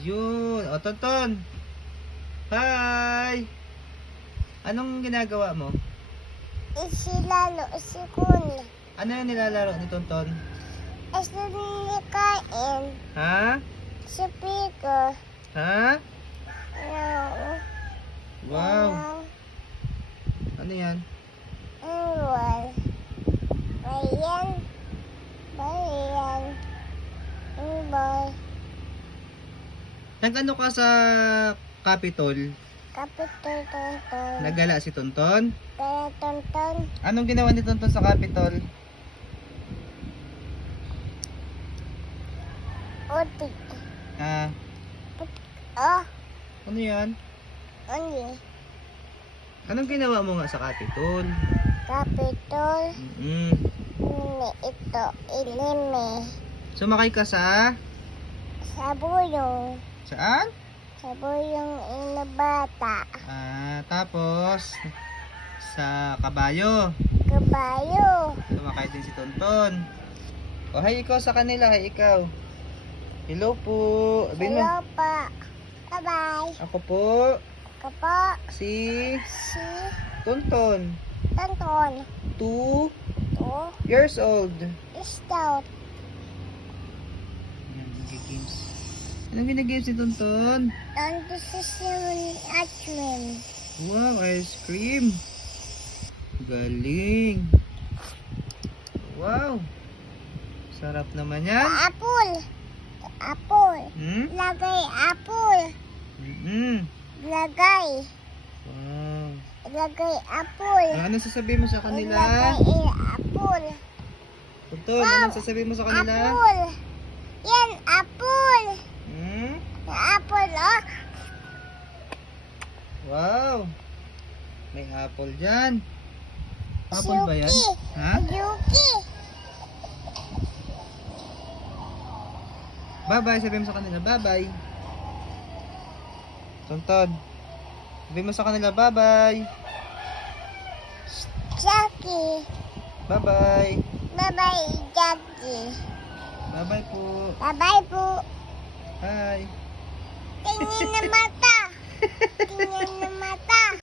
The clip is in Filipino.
Yun. O, Tonton. Hi! Anong ginagawa mo? Isilalo si Kun. Ano yung nilalaro ni Tonton? Isinikain. Ha? Si Pico. Ha? No. Wow. Ano yan? Anwal. Bayan. Bayan. Boy. Nag-ano ka sa Capitol? Kapitol Tonton. Nagala si Tonton? Kaya Tonton. Anong ginawa ni Tonton sa Capitol? Uti. Ah, Oh. ano yan? Ano? Anong ginawa mo nga sa Capitol? Kapitol. Mm. Ini ito. Ilime. Sumakay ka sa... Sabuyong. Saan? Sabuyong inabata. Tapos sa kabayo. Kabayo. Sumakay din si Tonton. O, hi ikaw sa kanila. Hi ikaw. Hello po. Sabihin mo. Hello pa. Bye-bye. Ako po Kapo. si Si Tonton. Tonton. 2 To. years old. Stout. Ayan, games. Anong ginagames ni Tonton? Tonto sa simon at men. Wow, ice cream. Galing. Wow. Sarap naman yan. Apple. Apple. Hmm? Lagay apple. Lagay. Wow. Lagay apple. Ano sasabihin mo sa kanila? Lagay apple. Tonton, anong sasabihin mo sa kanila? Apple. Yan, apple. Hmm? Apple, oh. Wow. May apple dyan. Apple ba yan? Yuki. Ha? Yuki. Bye-bye. Sabihin mo sa kanila, bye-bye. Tonton. Sabihin mo sa kanila, bye-bye. Jackie. Bye-bye. Bye-bye, Jackie. Bye-bye po. Bye-bye po. Bye. Tingin na mata. Tingin na mata.